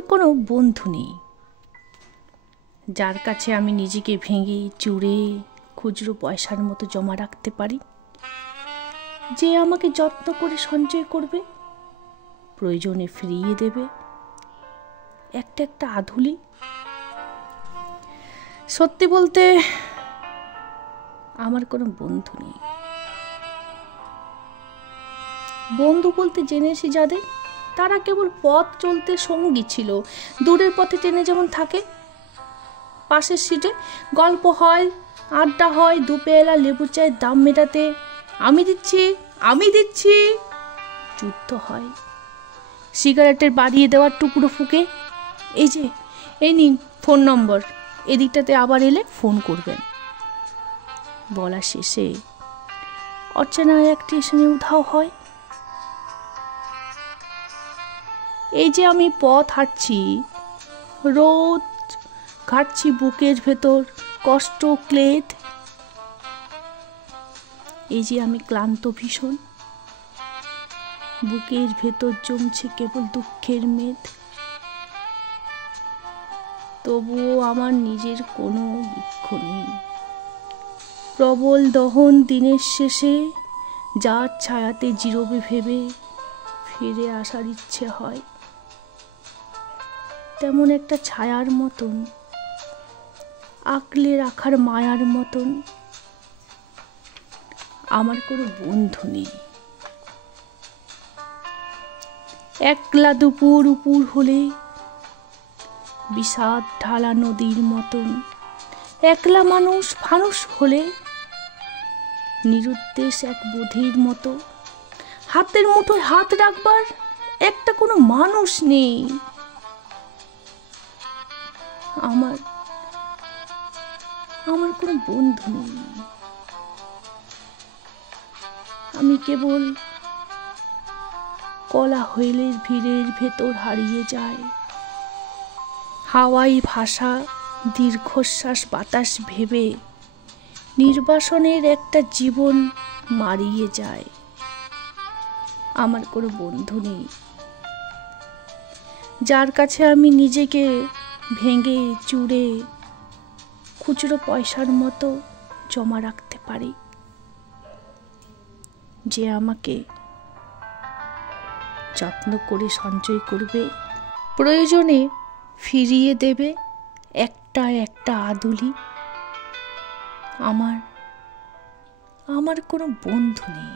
আমার কোনো বন্ধু নেই, যার কাছে আমি নিজেকে ভেঙে চুরে খুচরো পয়সার মতো জমা রাখতে পারি, যে আমাকে যত্ন করে সঞ্চয় করবে, প্রয়োজনে ফিরিয়ে দেবে একটা একটা আধুলি। সত্যি বলতে আমার কোনো বন্ধু নেই। বন্ধু বলতে জেনেছি যাদের, তারা কেবল পথ চলতে সঙ্গী ছিল। দূরের পথে ট্রেনে যেমন থাকে, পাশের সিটে গল্প হয়, আড্ডা হয়, দুপেলা লেবু চায়ের দাম মেটাতে আমি দিচ্ছি আমি দিচ্ছি যুদ্ধ হয়। সিগারেটের বাড়িয়ে দেওয়ার টুকরো ফুঁকে, এই যে এই নিন ফোন নম্বর, এদিকটাতে আবার এলে ফোন করবেন, বলা শেষে অচেনা এক স্টেশনে উধাও হয়। এই যে আমি পথ হাঁটছি, রোদ ঘাটছি বুকের ভেতর কষ্ট ক্লেদ, এই যে আমি ক্লান্ত ভীষণ, বুকের ভেতর জমছে কেবল দুঃখের মেদ, তবুও আমার নিজের কোনো বৃক্ষ নেই। প্রবল দহন দিনের শেষে যার ছায়াতে জিরোবে ভেবে ফিরে আসার ইচ্ছে হয়, তেমন একটা ছায়ার মতন, আঁকলে রাখার মায়ার মতন আমার কোনো বন্ধু নেই। একলা দুপুর উপুর হলে বিষাদ ঢালা নদীর মতন, একলা মানুষ ফানুষ হলে নিরুদ্দেশ এক বোধের মতো, হাতের মুঠোয় হাত রাখবার একটা কোনো মানুষ নেই। আমার আমার কোনো বন্ধু নেই। আমি কেবল কোলাহলের ভিড়ের ভেতর হারিয়ে যাই, হাওয়াই ভাষা দীর্ঘশ্বাস বাতাস ভেবে নির্বাসনের একটা জীবন মারিয়ে যায়। আমার কোনো বন্ধু নেই, যার কাছে আমি নিজেকে ভেঙে চুরে খুচরো পয়সার মতো জমা রাখতে পারি, যে আমাকে যত্ন করে সঞ্চয় করবে, প্রয়োজনে ফিরিয়ে দেবে একটা একটা আদুলি। আমার কোনো বন্ধু নেই।